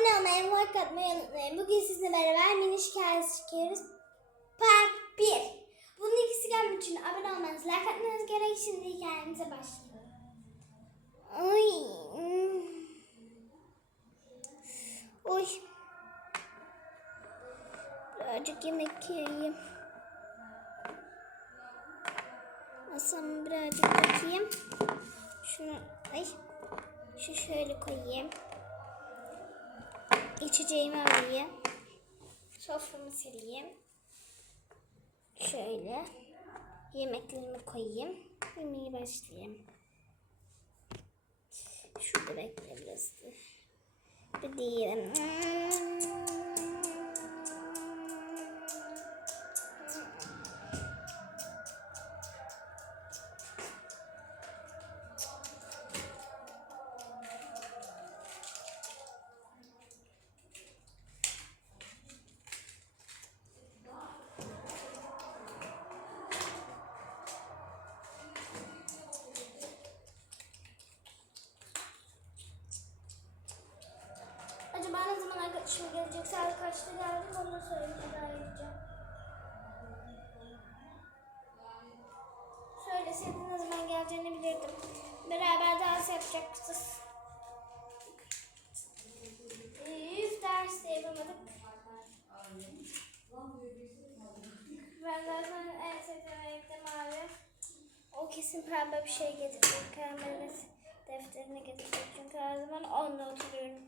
abone olmayı, like atmayı unutmayın. Bugün sizinle beraber mini hikayesi çekiyoruz. Part 1. Bunun ikisi gelmek için abone olmanız, like atmanız gerek. Şimdi hikayemize başlayalım. Oy. Oy. Birazcık yemek yiyeyim. Masamı birazcık bakayım. Şunu, ay. Şu şöyle koyayım. İçeceğimi alayım. Soframı sereyim. Şöyle. Yemeklerimi koyayım. Yemeği başlayayım. Şurada bekle biraz. Bir diyelim. Daha edeceğim. Söyleseydin ne zaman geleceğini bilirdim. Beraber dans yapacaktık. Üf ders de yapamadık. Ben zaten en sevdiğim renkte mavi. O kesin pembe bir şey getirecek. Pembe defterini getirecek. Çünkü her zaman onunla oturuyorum.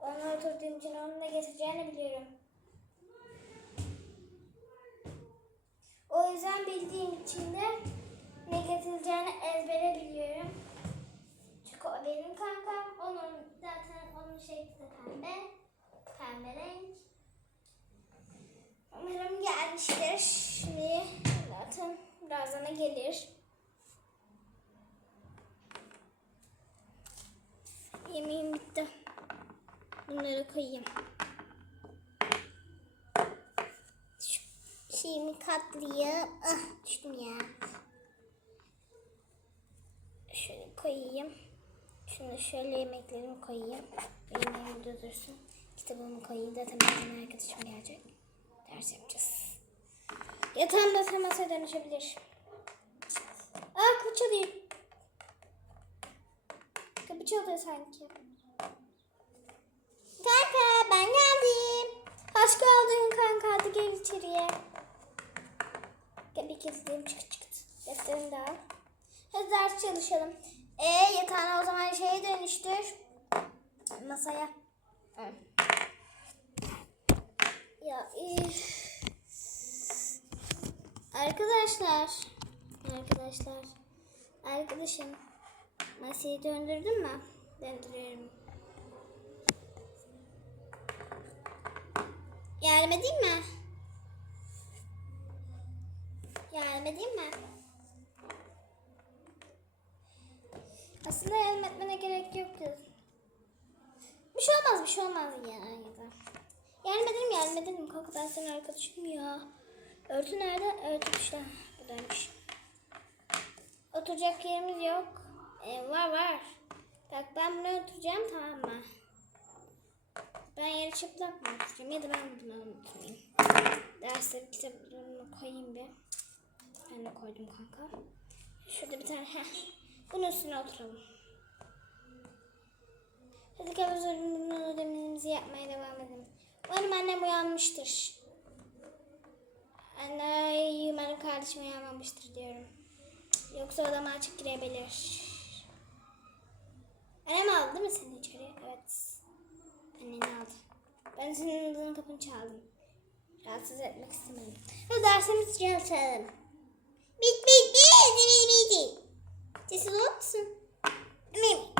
Onunla oturduğum için onun ne getireceğini biliyorum. O yüzden bildiğim için de ne getireceğini ezbere biliyorum. Çünkü o benim kankam. Onun zaten onun şekli de pembe. Pembe renk. Umarım gelmiştir. Şimdi zaten birazdan gelir. Yemeğim bitti. Bunları koyayım. Şu katlayayım. Ah düştüm ya. Şöyle koyayım. Şunu şöyle yemeklerimi koyayım. Yemeğim burada dursun. Kitabımı koyayım. Zaten benim arkadaşım gelecek. Ders yapacağız. Yatağım da temasa dönüşebilir. Aa kapı çalıyor. Kapı çalıyor sanki. Kanka ben geldim. Hoş geldin kanka hadi gel içeriye. Gel bir kez diyeyim çık çık. Defterini de al. Hadi ders çalışalım. E yatağını o zaman şeye dönüştür. Masaya. Ya üf. Arkadaşlar. Arkadaşlar. Arkadaşım. Masayı döndürdün mü? Döndürüyorum. Yardım edeyim mi? Yardım edeyim mi? Aslında yardım etmene gerek yoktu. Bir şey olmaz, bir şey olmaz ya. Yardım edelim, yardım edelim. Kanka ben senin arkadaşım ya. Örtü nerede? Örtü işte. Buradaymış. Oturacak yerimiz yok. Ee, var var. Bak ben buraya oturacağım tamam mı? Ben yere çıplak mı oturacağım ya da ben buna oturayım. Dersleri kitaplarımı koyayım bir. Ben de koydum kanka. Şurada bir tane heh. Bunun üstüne oturalım. Hadi kabuzlarımızın ödemimizi yapmaya devam edelim. Umarım annem uyanmıştır. Anne umarım kardeşim uyanmamıştır diyorum. Yoksa odama açık girebilir. Annem aldı değil mi seni içeri? Evet. Anneni aldı. Ben senin odanın kapını çaldım. Rahatsız etmek istemedim. Hadi dersimizi çalışalım. Bit bit bit bit bit. Sesi duyuyor musun? Mimi.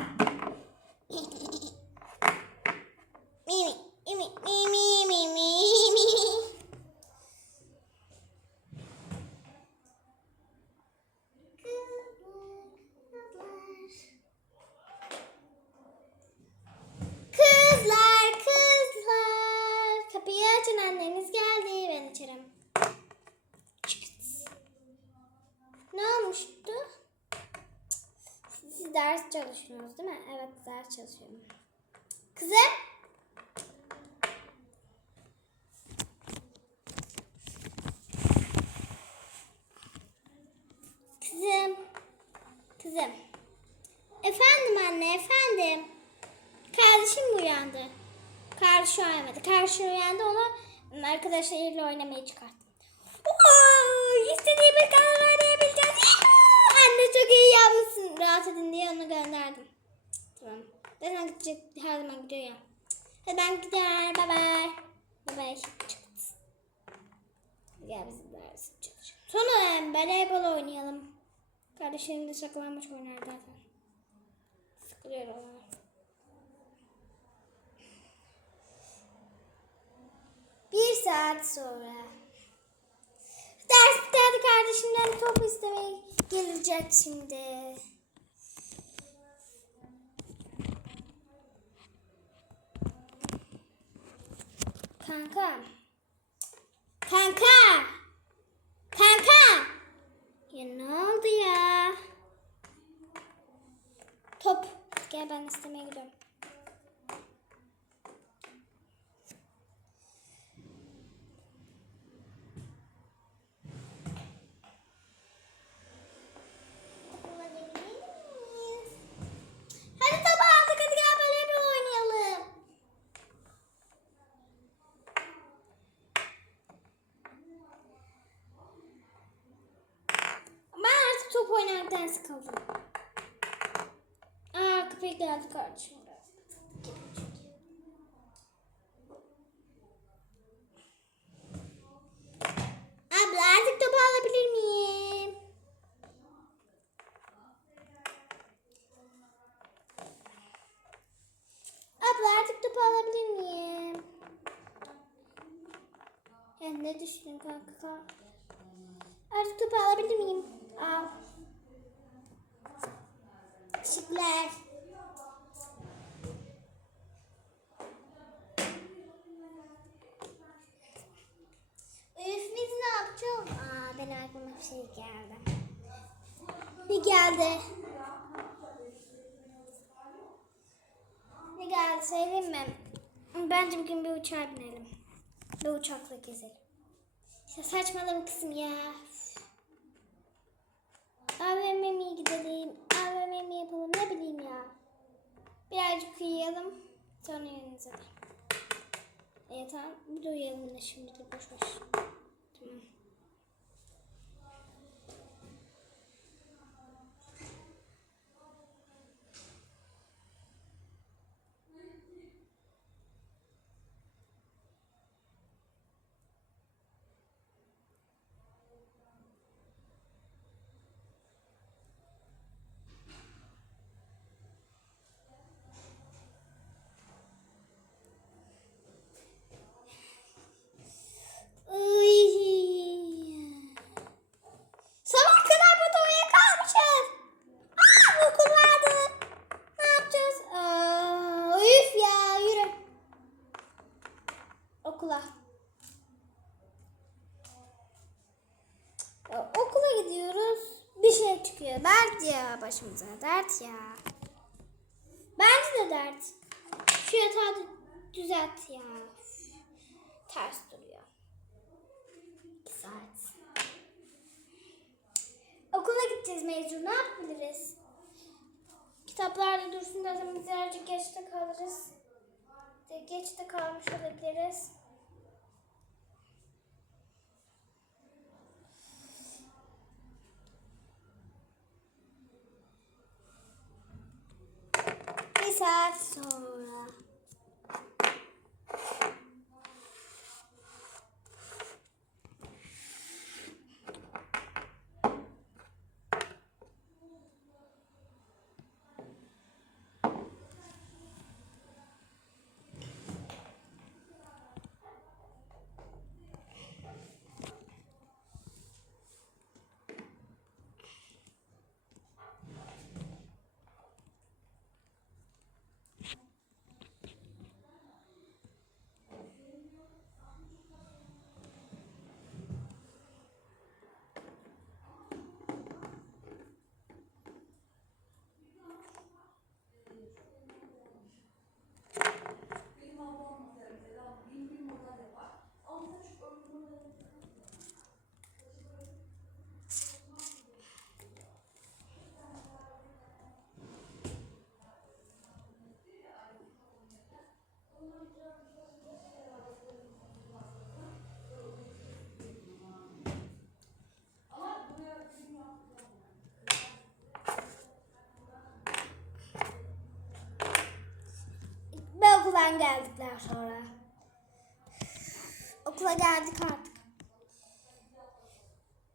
çalışıyorum. Kızım. Kızım. Kızım. Efendim anne, efendim. Kardeşim uyandı. Kardeşi uyanmadı. Kardeşi uyandı onu arkadaşlarıyla oynamaya çıkarttım. Oo, istediğimi kadar oynayabileceğiz. Anne çok iyi yapmışsın. Rahat edin diye onu gönderdim. Tamam. Zaten gidecek her zaman gidiyor ya. Hadi ben. Bye bye. Bye bye. Çıktı. Gel bizim ders çalışalım. Sonra voleybol oynayalım. Kardeşlerim de saklanmaç oynar zaten. Sıkılıyor onlar. Bir saat sonra. Ders biterdi kardeşimden top istemeye gelecek şimdi. Kanka. Kanka. Kanka. Ya ne oldu ya? Top. Gel ben istemeye gidiyorum. Hadi topu aldık hadi gel voleybol oynayalım. Ben artık top oynamaktan sıkıldım. Aa köpek geldi kardeşim. Abla artık topu alabilir miyim? Abla artık topu alabilir miyim? Ya ne düşündün kanka? Artık topu alabilir miyim? Al. Teşekkürler. Üf biz yapacağız? Aa benim aklıma bir şey geldi. Ne geldi? Ne geldi söyleyeyim mi? Bence bugün bir uçağa binelim. Bir uçakla gezelim. Ya saçmalama kızım ya. AVM'ye gidelim? AVM'ye yapalım? Ne bileyim ya. Birazcık uyuyalım. Sonra yanınıza. E tamam. Bir de uyuyalım da şimdi de boş boş. Tamam. Uy. Sabah kadar burada uyuyakalmışız. Aa, okul vardı. Ne yapacağız? Aa, üf ya yürü. Okula. Ya, okula gidiyoruz. Bir şey çıkıyor. Dert ya başımıza. Dert ya. Bence de dert. Şu yatağı dü- düzelt ya. Ters duruyor. İki saat. Okula gideceğiz mecbur. Ne yapabiliriz? Kitaplarda dursun da birazcık geçte kalırız. Geçte kalmış olabiliriz. Bir saat sonra. Okuldan geldikler sonra. Okula geldik artık.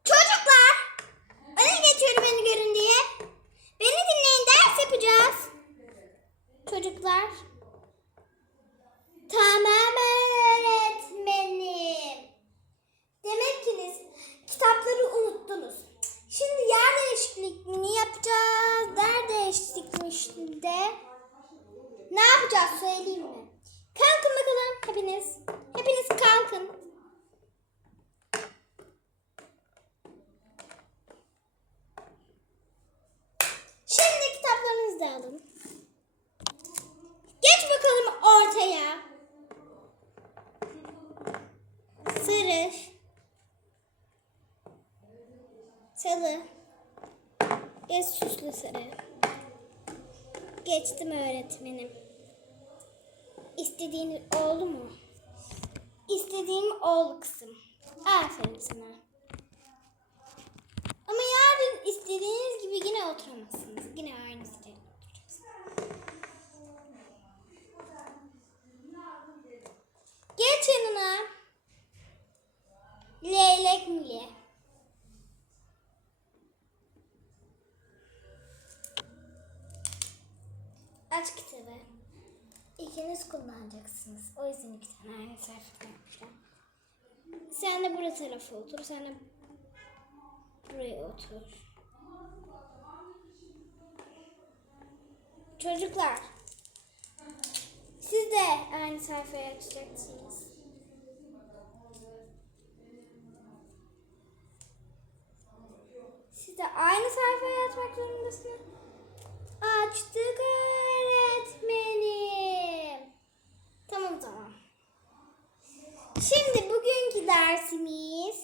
Çocuklar! Öne geçiyorum beni görün diye. Beni dinleyin ders yapacağız. Çocuklar. Tamam öğretmenim. Demek ki kitapları unuttunuz. Şimdi yer değişikliğini yapacağız. Yer değişikliğinde ne yapacağız söyleyeyim mi? Kalkın bakalım hepiniz. Hepiniz kalkın. Şimdi kitaplarınızı da alın. Geç bakalım ortaya. Sarı. Sarı. Geç süslü sarı. Geçtim öğretmenim. İstediğin oldu mu? İstediğim oldu kızım. Aferin sana. Ama yarın istediğiniz gibi yine oturamazsınız. Yine aynı sırada oturacaksınız. Geç yanına. Leylek Mile. Aç kitabı. İkiniz kullanacaksınız. O yüzden iki tane aynı sayfada yapmışlar. Sen de buraya tarafa otur. Sen de buraya otur. Çocuklar. Siz de aynı sayfayı açacaksınız. Siz de aynı sayfayı açmak zorundasınız. Açtık öğretmenim. Tamam tamam. Şimdi bugünkü dersimiz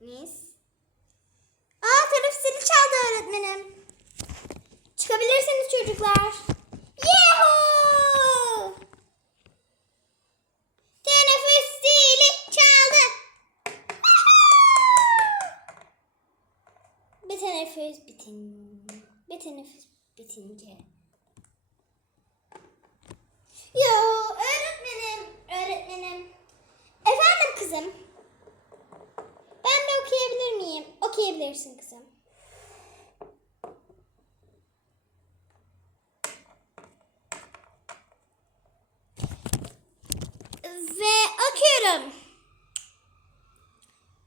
Mis. Aa teneffüs zili çaldı öğretmenim. Çıkabilirsiniz çocuklar. Yahoo! Teneffüs çaldı. Bir teneffüs bitin. Bir teneffüs bitince. Yo öğretmenim, öğretmenim. Efendim kızım. Ben de okuyabilir miyim? Okuyabilirsin kızım. Ve okuyorum.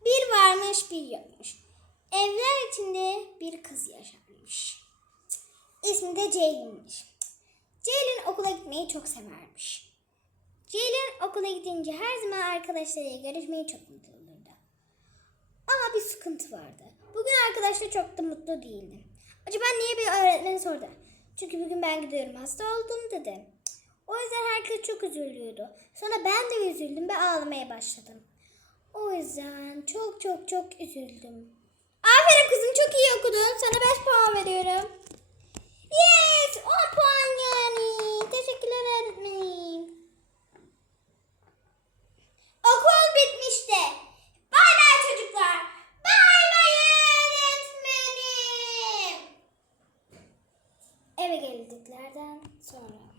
Bir varmış bir yokmuş. Evler içinde bir kız yaşarmış. İsmi de Ceylin'miş. Ceylin okula gitmeyi çok severmiş. Ceylin okula gidince her zaman arkadaşlarıyla görüşmeyi çok mutlu olurdu. Ama bir sıkıntı vardı. Bugün arkadaşlar çok da mutlu değildi. Acaba niye bir öğretmeni sordu. Çünkü bugün ben gidiyorum hasta oldum dedi. O yüzden herkes çok üzülüyordu. Sonra ben de üzüldüm ve ağlamaya başladım. O yüzden çok çok çok üzüldüm. Aferin kızım çok iyi okudun. Sana 5 puan veriyorum. Yes! 10 puan yani. Teşekkürler öğretmenim. Okul bitmişti. Bay bay çocuklar. Bay bay öğretmenim. Eve geldiklerden sonra.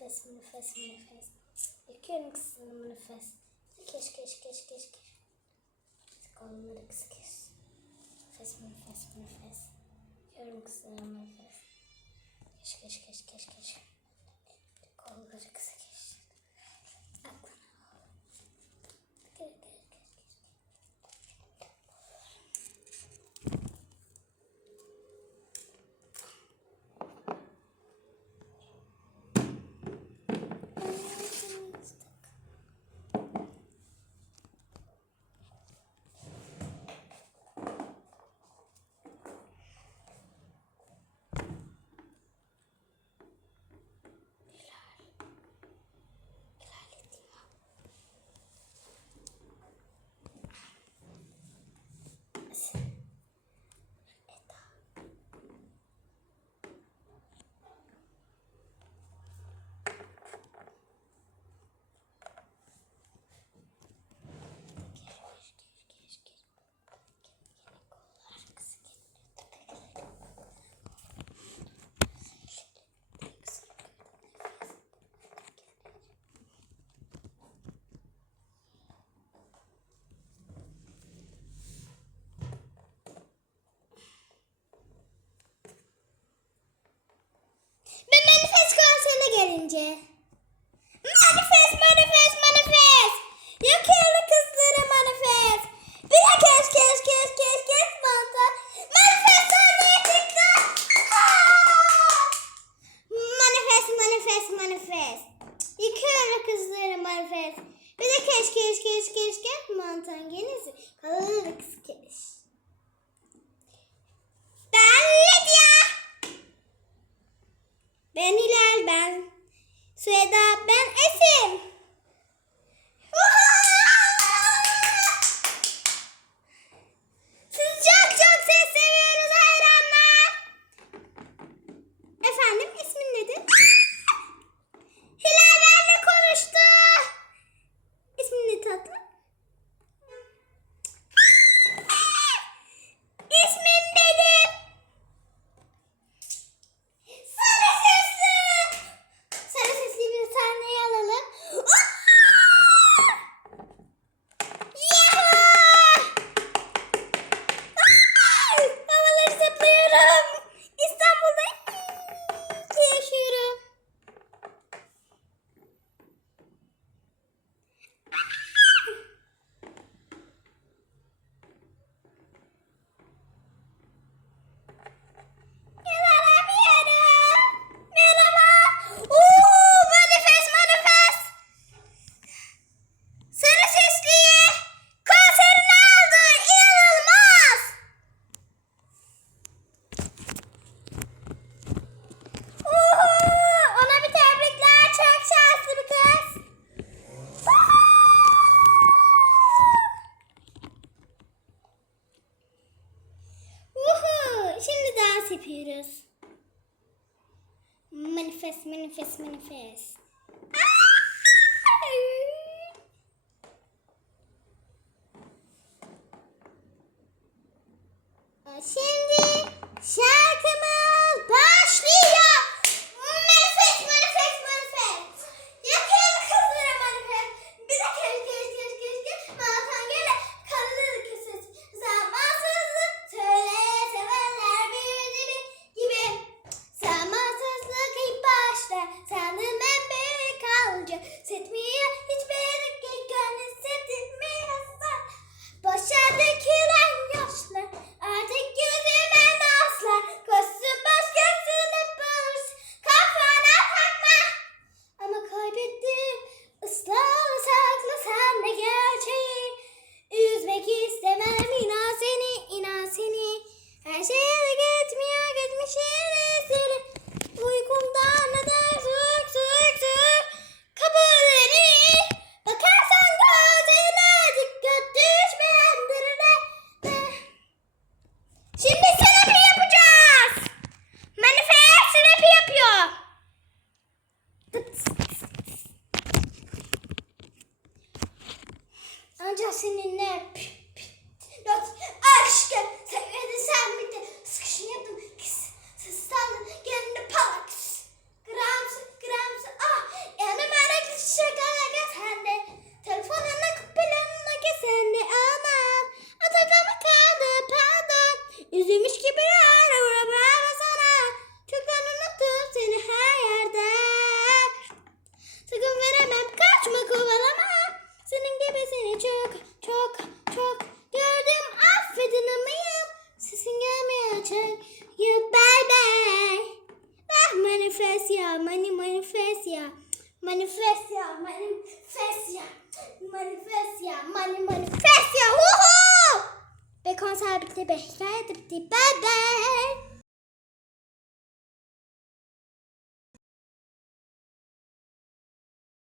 Manifest, manifest, manifest. Yakıyorum kızları manifest. Keş, keş, keş, keş, keş. Kolları kısa kes. Manifest, manifest, manifest. Yakıyorum kızları manifest. Keş, keş, keş, keş, keş. Kolları kısa kes.